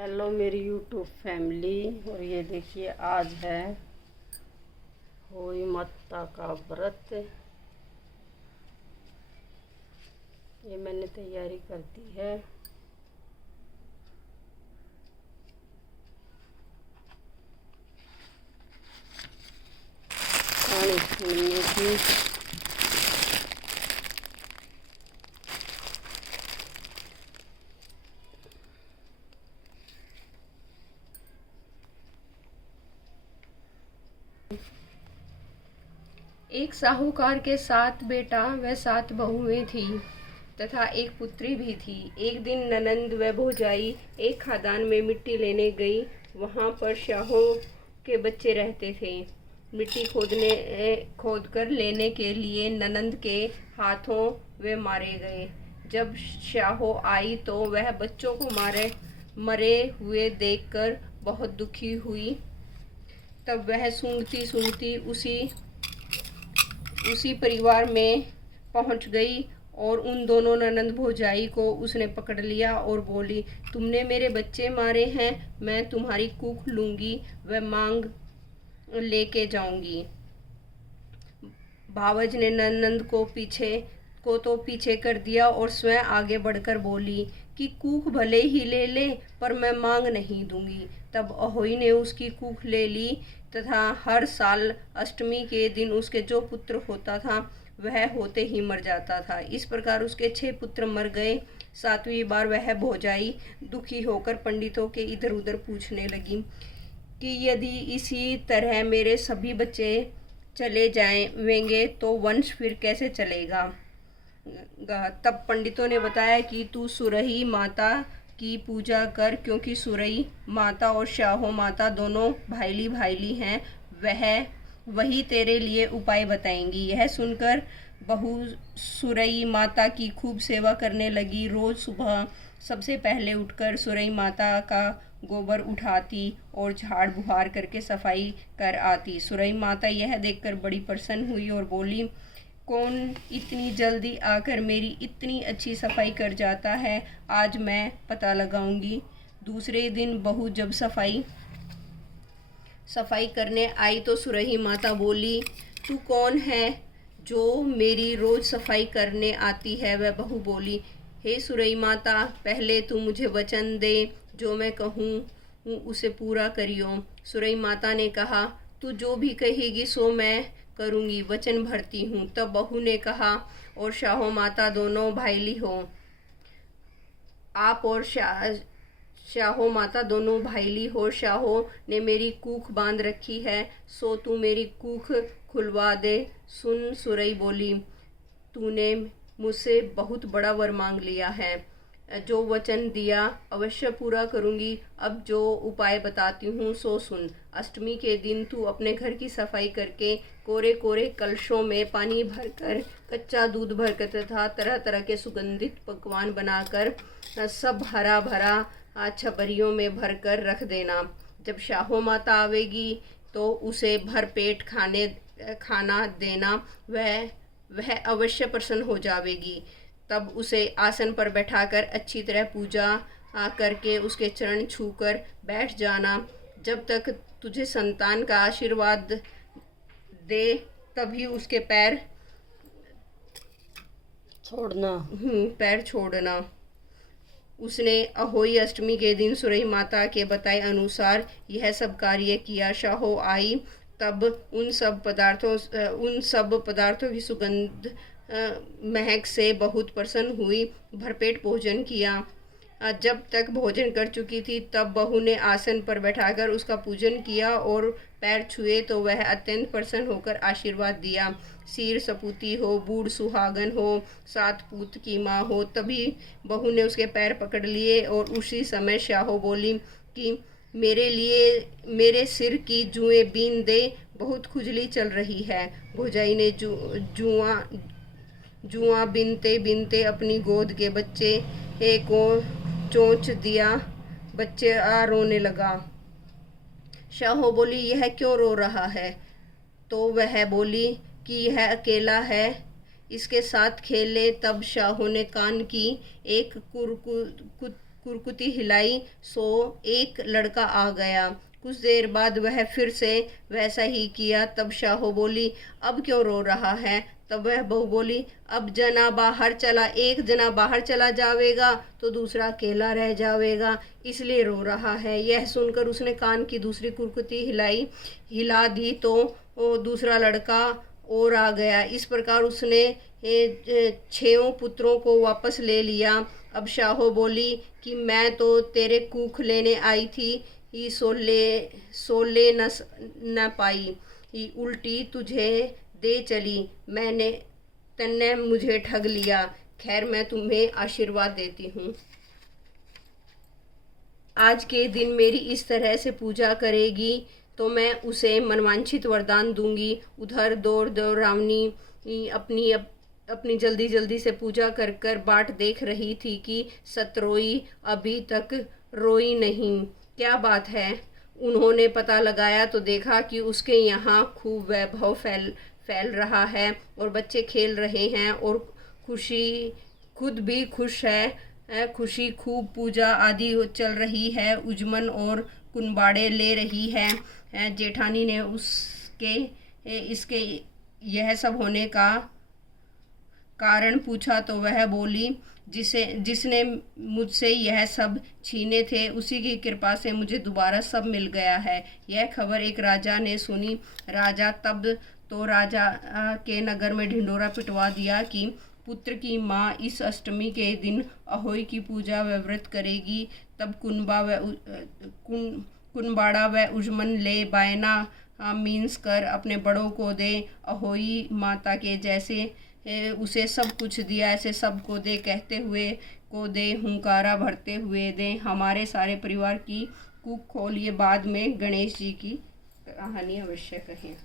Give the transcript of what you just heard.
Hello मेरी YouTube family. और ये देखिए आज है होली माता का व्रत। ये मैंने तैयारी कर दी है। पानी छूने की एक साहूकार के 7 बेटा व 7 बहुएं थी तथा एक पुत्री भी थी। एक दिन ननंद व भौजाई एक खादान में मिट्टी लेने गई। वहां पर शाहों के बच्चे रहते थे। मिट्टी खोदकर लेने के लिए ननंद के हाथों वे मारे गए। जब शाहो आई तो वह बच्चों को मरे हुए देखकर बहुत दुखी हुई। तब वह सूंघती सूंघती उसी परिवार में पहुंच गई और उन दोनों ननंद भौजाई को उसने पकड़ लिया और बोली, तुमने मेरे बच्चे मारे हैं, मैं तुम्हारी कूख लूंगी व मांग लेके जाऊंगी। भावज ने ननंद को तो पीछे कर दिया और स्वयं आगे बढ़कर बोली कि कूख भले ही ले ले पर मैं मांग नहीं दूंगी। तब अहोई ने उसकी कूख ले ली तथा हर साल अष्टमी के दिन उसके जो पुत्र होता था वह होते ही मर जाता था। इस प्रकार उसके 6 पुत्र मर गए। 7वीं बार वह भौजाई दुखी होकर पंडितों के इधर उधर पूछने लगी कि यदि इसी तरह मेरे सभी बच्चे चले जाएंगे तो वंश फिर कैसे चलेगा। तब पंडितों ने बताया कि तू सुरही माता की पूजा कर, क्योंकि सुरई माता और शाहो माता दोनों भाईली भाईली हैं। वही तेरे लिए उपाय बताएंगी। यह सुनकर बहू सुरई माता की खूब सेवा करने लगी। रोज सुबह सबसे पहले उठकर सुरई माता का गोबर उठाती और झाड़ बुहार करके सफाई कर आती। सुरई माता यह देखकर बड़ी प्रसन्न हुई और बोली, कौन इतनी जल्दी आकर मेरी इतनी अच्छी सफाई कर जाता है, आज मैं पता लगाऊंगी। दूसरे दिन बहू जब सफाई करने आई तो सुरही माता बोली, तू कौन है जो मेरी रोज सफाई करने आती है। वह बहू बोली, हे सुरई माता, पहले तू मुझे वचन दे, जो मैं कहूँ उसे पूरा करियो। सुरई माता ने कहा, तू जो भी कहेगी सो मैं करूँगी, वचन भरती हूँ। तब बहू ने कहा, और शाहो माता दोनों भाईली हो, आप और शाहो माता दोनों भाईली हो। शाहो ने मेरी कूख बांध रखी है, सो तू मेरी कूख खुलवा दे। सुन, सुरई बोली, तूने मुझसे बहुत बड़ा वर मांग लिया है, जो वचन दिया अवश्य पूरा करूंगी। अब जो उपाय बताती हूँ सो सुन। अष्टमी के दिन तू अपने घर की सफाई करके कोरे कोरे कलशों में पानी भरकर, कच्चा दूध भरकर तथा तरह तरह के सुगंधित पकवान बनाकर सब हरा भरा छबरियों में भरकर रख देना। जब शाहो माता आवेगी तो उसे भर पेट खाना देना, वह अवश्य प्रसन्न हो जावेगी। तब उसे आसन पर बैठाकर अच्छी तरह पूजा करके उसके चरण छूकर बैठ जाना। जब तक तुझे संतान का आशीर्वाद दे तभी उसके पैर छोड़ना। उसने अहोई अष्टमी के दिन सुरई माता के बताए अनुसार यह सब कार्य किया। शाहो आई तब उन सब पदार्थों की सुगंध महक से बहुत प्रसन्न हुई। भरपेट भोजन किया। जब तक भोजन कर चुकी थी तब बहू ने आसन पर बैठाकर उसका पूजन किया और पैर छुए तो वह अत्यंत प्रसन्न होकर आशीर्वाद दिया। सिर सपूती हो, बूढ़ सुहागन हो, 7 पूत की माँ हो। तभी बहू ने उसके पैर पकड़ लिए और उसी समय शाहो बोली कि मेरे सिर की जुएं बीन दे, बहुत खुजली चल रही है। भौजाई ने जुआ बिनते बिनते अपनी गोद के बच्चे को चोंच दिया। बच्चा रोने लगा। शाहो बोली, यह क्यों रो रहा है। तो वह बोली कि यह अकेला है, इसके साथ खेले। तब शाहो ने कान की एक कुरकुती हिलाई सो एक लड़का आ गया। कुछ देर बाद वह फिर से वैसा ही किया। तब शाहो बोली, अब क्यों रो रहा है? तब वह बहू बोली, अब जना बाहर चला, एक जना बाहर चला जावेगा तो दूसरा अकेला रह जावेगा, इसलिए रो रहा है। यह सुनकर उसने कान की दूसरी कुरकुती हिला दी तो वो दूसरा लड़का और आ गया। इस प्रकार उसने 6 पुत्रों को वापस ले लिया। अब शाहो बोली कि मैं तो तेरे कूख लेने आई थी, सोले न पाई, उल्टी तुझे दे चली। तन्ने मुझे ठग लिया। खैर, मैं तुम्हें आशीर्वाद देती हूँ। आज के दिन मेरी इस तरह से पूजा करेगी तो मैं उसे मनवांछित वरदान दूंगी। उधर रावणी अपनी जल्दी जल्दी से पूजा कर कर बाट देख रही थी कि सतरोई अभी तक रोई नहीं। क्या बात है? उन्होंने पता लगाया तो देखा कि उसके यहाँ खूब वैभव फैल रहा है और बच्चे खेल रहे हैं और खुशी खुद भी खुश है। खुशी खूब पूजा आदि चल रही है, उजमन और कुनबाड़े ले रही है। जेठानी ने इसके यह सब होने का कारण पूछा तो वह बोली, जिसने मुझसे यह सब छीने थे उसी की कृपा से मुझे दोबारा सब मिल गया है। यह खबर एक राजा ने सुनी। राजा तब तो राजा के नगर में ढिंडोरा पिटवा दिया कि पुत्र की माँ इस अष्टमी के दिन अहोई की पूजा व व्रत करेगी। तब कुनबाड़ा व उजमन ले बायना मीन्स कर अपने बड़ों को दे। अहोई माता के जैसे उसे सब कुछ दिया ऐसे सबको दे, कहते हुए को दे, हुंकारा भरते हुए दे। हमारे सारे परिवार की कूख खोल। ये बाद में गणेश जी की कहानी अवश्य कहें।